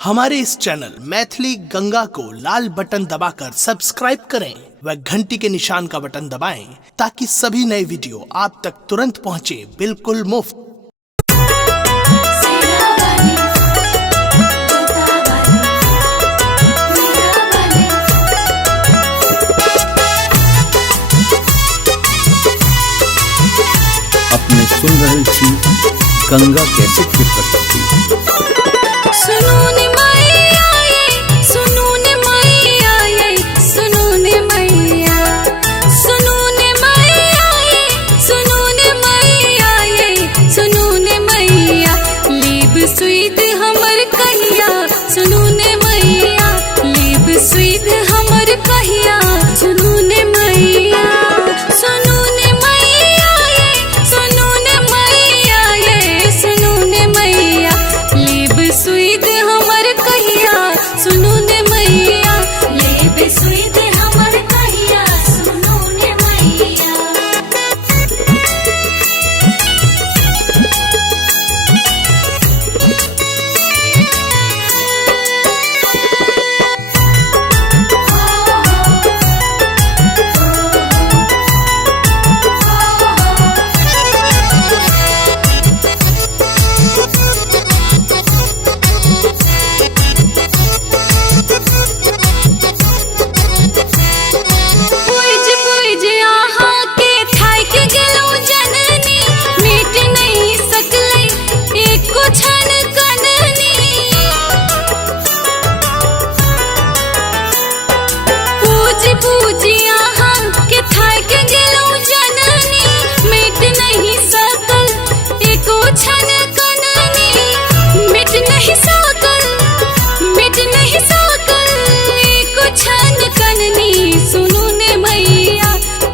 हमारे इस चैनल मैथिली गंगा को लाल बटन दबाकर सब्सक्राइब करें व घंटी के निशान का बटन दबाएं ताकि सभी नए वीडियो आप तक तुरंत पहुंचे बिल्कुल मुफ्त। अपने सुन रहे छी गंगा कैसे की प्रस्तुति। सुनो ने मैया ये, सुनो ने मैया ये, सुनो ने मैया, सुनो ने मैया ये, सुनो ने मैया ये, सुनो ने मैया, लीब सुईद हमर कहिया, सुनो ने मैया, लीब सुईद हमर कहिया, सुनो ने मैया, सुनो ने मैया ये, सुनो ने मैया ये, सुनो ने मैया, लीब सुईद हमर कहिया, सुनो ने मैया, लीब सुईद हमर कहिया, सुनो ने मैया।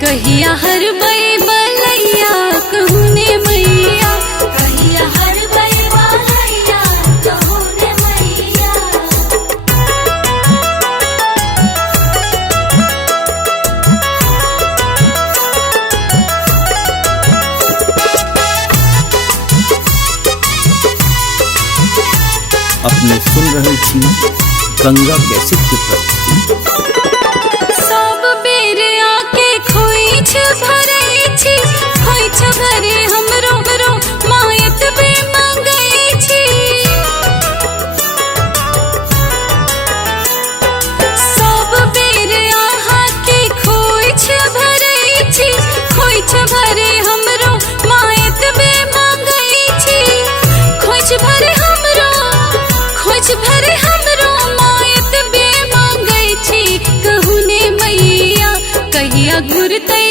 कहिया हर बई बलैया कहूँ ने मैया, कहिया हर बई बलैया कहूँ ने मैया। अपने सुन रहे छी गंगा कैसे की प्रस्तुति। खोइछ भरे हमरो बरो मायत बे मांगै छी, सब बेर आहा के खोइछ भरे छी, खोइछ भरे हमरो मायत बे मांगै छी, खोइछ भरे हमरो, खोइछ भरे हमरो मायत बे मांगै छी, कहूँ ने मैया कहिया घुरतै